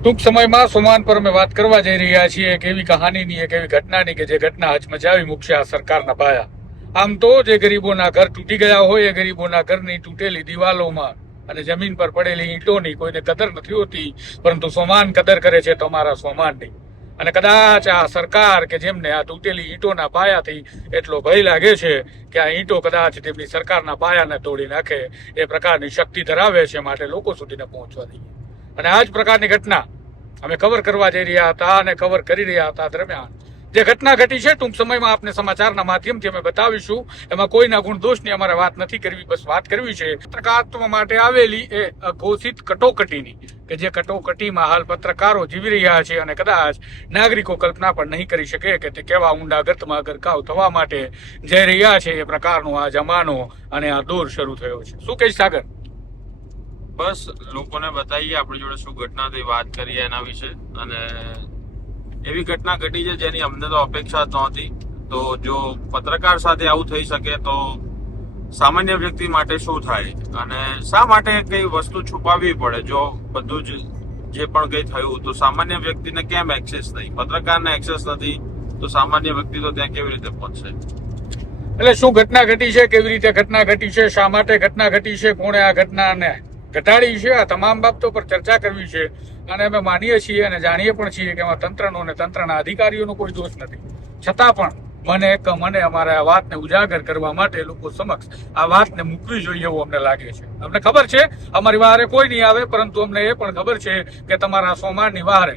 ટૂંક સમયમાં સોમાન પર અમે વાત કરવા જઈ રહ્યા છીએ એક એવી કહાનીની, એક એવી ઘટનાની કે જે ઘટના હચમચાવી મૂકશે આ સરકારના પાયા. આમ તો જે ગરીબોના ઘર તૂટી ગયા હોય, એ ગરીબોના ઘરની તૂટેલી દિવાલોમાં અને જમીન પર પડેલી ઈંટોની કોઈને કદર નથી હોતી, પરંતુ સોમાન કદર કરે છે તમારા સોમાનની. અને કદાચ આ સરકાર કે જેમને આ તૂટેલી ઈંટોના પાયાથી એટલો ભય લાગે છે કે આ ઈંટો કદાચ તેમની સરકારના પાયાને તોડી નાખે, એ પ્રકારની શક્તિ ધરાવે છે માટે લોકો સુધીને પહોંચવા દઈએ. અને આ જ પ્રકારની ઘટના અમે કવર કરવા જઈ રહ્યા હતા અને કવર કરી રહ્યા હતા દરમિયાન. જે ઘટના ઘટી છે, ટૂંક સમયમાં આપને સમાચારના માધ્યમથી અમે બતાવીશું. એમાં કોઈના ગુણદોષની અમારે વાત નથી કરવી, બસ વાત કરવી છે. પત્રકારત્વ માટે આવેલી એ અઘોષિત કટોકટીની, કે જે કટોકટીમાં હાલ પત્રકારો જીવી રહ્યા છે અને કદાચ નાગરિકો કલ્પના પણ નહીં કરી શકે કે તે કેવા ઊંડા ગર્તમાં ગરકાવ થવા માટે જઈ રહ્યા છે એ પ્રકારનો આ જમાનો અને આ દોર શરૂ થયો છે. શું કહીશ સાગર? બસ લોકોને બતાવીએ આપણી જોડે શું ઘટના થઈ, વાત કરીએ એના વિશે. અને એવી ઘટના ઘટી છે જેની અમને તો અપેક્ષા જ નહોતી. તો જો પત્રકાર સાથે આવું થઈ શકે તો સામાન્ય વ્યક્તિ માટે શું થાય? અને શા માટે કઈ વસ્તુ છુપાવવી પડે? જો બધું જ જે પણ કઈ થયું, તો સામાન્ય વ્યક્તિને કેમ એક્સેસ થઈ પત્રકારને એક્સેસ નથી, તો સામાન્ય વ્યક્તિ તો ત્યાં કેવી રીતે પહોંચશે? એટલે શું ઘટના ઘટી છે, કેવી રીતે ઘટના ઘટી છે, શા માટે ઘટના ઘટી છે, કોણે આ ઘટનાને ઘટાડી છે, આ તમામ બાબતો પર ચર્ચા કરવી છે અને અમે માનીએ છીએ અને જાણીએ પણ છીએ કે એમાં તંત્રનો અને તંત્રના અધિકારીઓનો કોઈ દોષ નથી. છતાં પણ મને મને અમારે આ વાતને ઉજાગર કરવા માટે લોકો સમક્ષ આ વાતને મૂકવી જોઈએ એવું અમને લાગે છે. અમને ખબર છે, અમારી વારે કોઈ નહીં આવે, પરંતુ અમને એ પણ ખબર છે કે તમારા સોમાનની વારે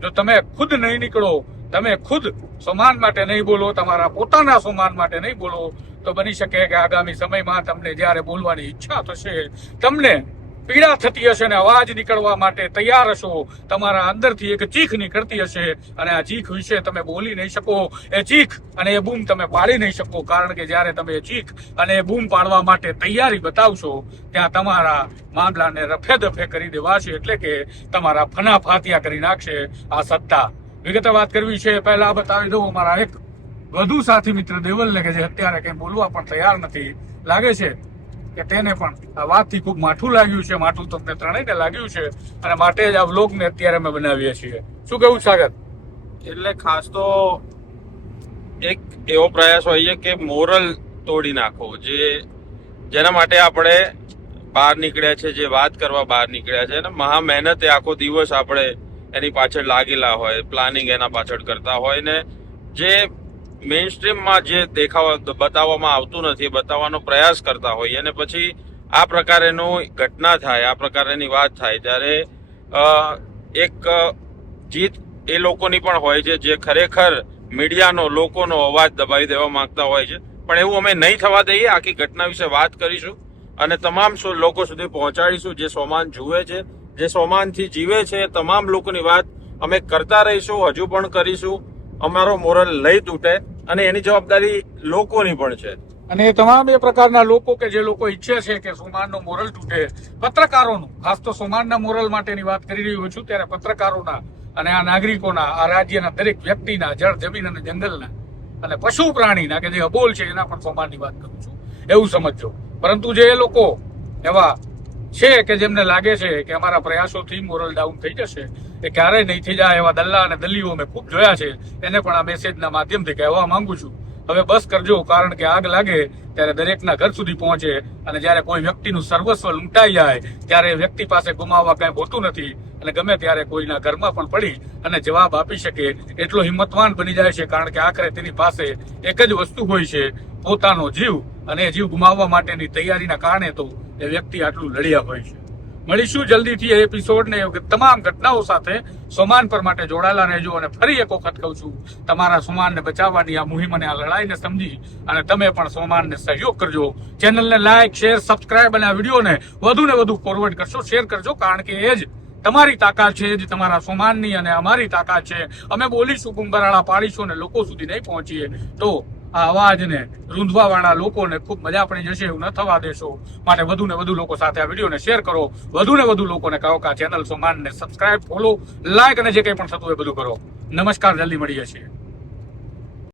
જો તમે ખુદ નહીં નીકળો, તમે ખુદ સમાન માટે નહીં બોલો, તમારા પોતાના સમાન માટે નહીં બોલો, તો બની શકે કે આગામી સમયમાં તમને જ્યારે બોલવાની ઈચ્છા થશે, તમને પીડા થતી હશે અને અવાજ નીકળવા માટે તૈયાર હશો. તમારા અંદરથી એક ચીખ નીકળતી હશે અને આ ચીખ વિશે તમે બોલી નહીં શકો. એ ચીખ અને એ બૂમ તમે પાડી નહીં શકો, કારણ કે જ્યારે તમે ચીખ અને એ બૂમ પાડવા માટે તૈયારી બતાવશો, ત્યાં તમારા મામલાને રફે દફે કરી દેવાશે, એટલે કે તમારા ફના ફાતિયા કરી નાખશે આ સત્તા. વિગતે વાત કરવી છે, પહેલા બતાવી દઉં અમારા એક વધુ સાથી મિત્ર દેવલને કે જે અત્યારે કંઈ બોલવા પણ તૈયાર નથી. લાગે છે કે તેને પણ આ વાતથી ખૂબ માઠું લાગ્યું છે, માઠું તમને ત્રણેયને લાગ્યું છે. અને માટે જ આ વ્લોગને અત્યારે અમે બનાવીએ છીએ. શું કેવું સાગર? એટલે ખાસ તો એક એવો પ્રયાસ હોય છે કે મોરલ તોડી નાખો, જે જેના માટે આપણે બહાર નીકળ્યા છે, જે વાત કરવા બહાર નીકળ્યા છે. અને મહા મહેનતે આખો દિવસ આપણે એની પાછળ લાગેલા હોય પ્લાનિંગ એના પાછળ કરતા હોય ને જે મેઇન સ્ટ્રીમમાં જે દેખાવા, બતાવવામાં આવતું નથી, બતાવવાનો પ્રયાસ કરતા હોય, અને પછી આ પ્રકારેનું ઘટના થાય, આ પ્રકારની વાત થાય, ત્યારે એક જીત એ લોકોની પણ હોય છે, જે ખરેખર મીડિયાનો, લોકોનો અવાજ દબાવી દેવા માંગતા હોય છે. પણ એવું અમે નહીં થવા દઈએ, આખી ઘટના વિશે વાત કરીશું, અને તમામ લોકો સુધી પહોંચાડીશું, જે સોમાન જુએ છે, જે સોમાનથી જીવે છે તમામ લોકોની વાત અમે કરતા રહીશું, હજુ પણ કરીશું. અમારો મોરલ લઈ તૂટે. અને એની જવાબદારી લોકોની પણ છે. અને તમામ એ પ્રકારના લોકો કે જે લોકો ઈચ્છે છે કે સોમાનનો મોરલ તૂટે, પત્રકારોનું, ખાસ તો સોમાનના મોરલ માટેની વાત કરી રહ્યો છું, ત્યારે પત્રકારોના અને આ નાગરિકોના, આ રાજ્યના દરેક વ્યક્તિના, જળ જમીન અને જંગલના અને પશુ પ્રાણીના કે જે અબોલ છે, એના પણ સોમાનની વાત કરું છું. એવું સમજજો. પરંતુ જે લોકો એવા છે કે જેમને લાગે છે કે અમારા પ્રયાસોથી મોરલ ડાઉન થઈ જશે એ ક્યારેય નહીં થઈ જાય એવા દલ્લા અને દલ્લીઓ મેં ખૂબ જોયા છે. એને પણ આ મેસેજના માધ્યમથી કહેવા માંગુ છું. હવે બસ કરજો, કારણ કે આગ લાગે ત્યારે દરેકના ઘર સુધી પહોંચે અને જ્યારે કોઈ વ્યક્તિનું સર્વસ્વ લૂંટાઈ જાય, ત્યારે વ્યક્તિ પાસે ગુમાવવા કાંઈ હોતું નથી અને ગમે ત્યારે કોઈના ઘરમાં પણ પડી અને જવાબ આપી શકે, એટલો હિંમતવાન બની જાય છે, કારણ કે આખરે તેની પાસે એક જ વસ્તુ હોય છે, પોતાનો જીવ અને એ જીવ ગુમાવવા માટેની તૈયારીના કારણે તો એ વ્યક્તિ આટલું લડ્યા હોય છે. મળીશું જલ્દીથી એ એપિસોડને તમામ ઘટનાઓ સાથે સોમાન પર માટે જોડાયેલા રહેજો અને ફરી એક વખત કહું છું, તમારા સોમાનને બચાવવાની આ મુહિમ અને આ લડાઈને સમજી અને તમે પણ સોમાનને સહયોગ કરજો. ચેનલને લાઇક શેર, સબસ્ક્રાઇબ અને આ વિડીયોને વધુ ને વધુ ફોરવર્ડ કરશો શેર કરજો, કારણ કે એ જ તમારી તાકાત છે જ તમારા સોમાનની અને અમારી તાકાત છે. અમે બોલીશું, કુંભરાળા પાડીશું અને લોકો સુધી નહીં પહોંચીએ. તો આ અવાજને રૂંધવા વાળા લોકોને ખૂબ મજા પડી જશે એવું ન થવા દેશો. માટે વધુ ને વધુ લોકો સાથે આ વિડીયોને શેર કરો. વધુ ને વધુ લોકોને કહો કે આ ચેનલ સોમાનને સબસ્ક્રાઇબ ફોલો લાઈક અને જે કંઈ પણ થતું એ બધું કરો. નમસ્કાર, જલ્દી મળીએ છીએ.